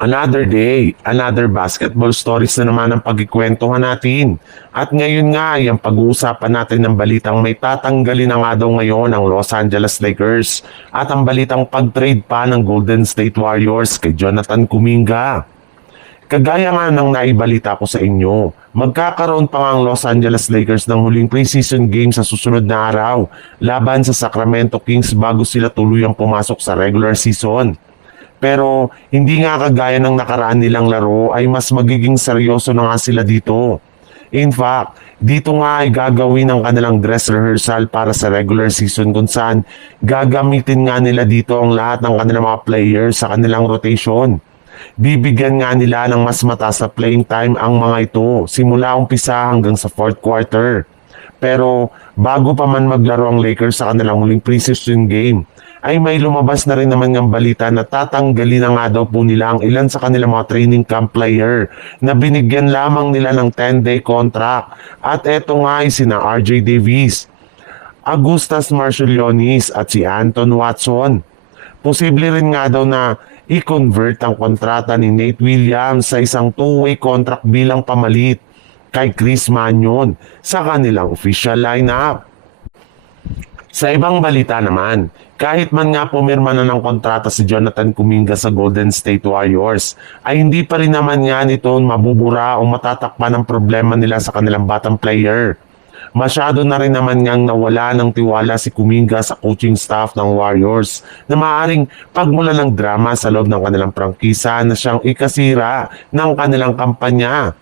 Another day, another basketball stories na naman ang pagkikwentuhan natin. At ngayon nga ay ang pag-uusapan natin ng balitang may tatanggalin na nga daw ngayon ang Los Angeles Lakers at ang balitang pag-trade pa ng Golden State Warriors kay Jonathan Kuminga. Kagaya nga ng naibalita ko sa inyo, magkakaroon pa nga ang Los Angeles Lakers ng huling preseason game sa susunod na araw laban sa Sacramento Kings bago sila tuluyang pumasok sa regular season. Pero hindi nga kagaya ng nakaraan nilang laro ay mas magiging seryoso na nga sila dito. In fact, dito nga ay gagawin ang kanilang dress rehearsal para sa regular season kung saan gagamitin nga nila dito ang lahat ng kanilang mga players sa kanilang rotation. Bibigyan nga nila ng mas mataas na playing time ang mga ito simula umpisa hanggang sa fourth quarter. Pero bago pa man maglaro ang Lakers sa kanilang huling preseason game, ay may lumabas na rin naman ng balita na tatanggalin na nga daw po nila ang ilan sa kanilang mga training camp player na binigyan lamang nila ng 10-day contract. At eto nga ay sina RJ Davis, Augustas Marciulionis at si Anton Watson. Posible rin nga daw na i-convert ang kontrata ni Nate Williams sa isang two-way contract bilang pamalit kay Chris Mannion sa kanilang official lineup. Sa ibang balita naman, kahit man nga pumirma na ng kontrata si Jonathan Kuminga sa Golden State Warriors, ay hindi pa rin naman nga nito mabubura o matatakpan ang problema nila sa kanilang batang player. Masyado na rin naman ngang nawala ng tiwala si Kuminga sa coaching staff ng Warriors na maaaring pagmula ng drama sa loob ng kanilang prangkisa na siyang ikasira ng kanilang kampanya.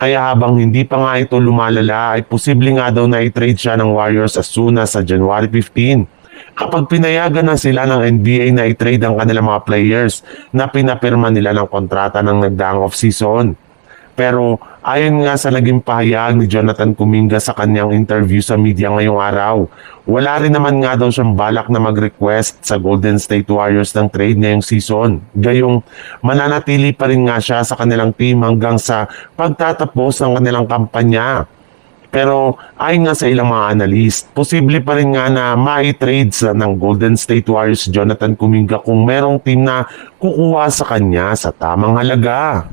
Kaya habang hindi pa nga ito lumalala ay posible nga daw na i-trade siya ng Warriors as soon as sa January 15. Kapag pinayagan na sila ng NBA na i-trade ang kanilang mga players na pinapirma nila ng kontrata ng nagdaang off-season. Pero ayon nga sa naging pahayag ni Jonathan Kuminga sa kanyang interview sa media ngayong araw, wala rin naman nga daw siyang balak na mag-request sa Golden State Warriors ng trade ngayong season. Gayong mananatili pa rin nga siya sa kanilang team hanggang sa pagtatapos ng kanilang kampanya. Pero ayon nga sa ilang mga analyst, posible pa rin nga na ma-trade ng Golden State Warriors Jonathan Kuminga kung merong team na kukuha sa kanya sa tamang halaga.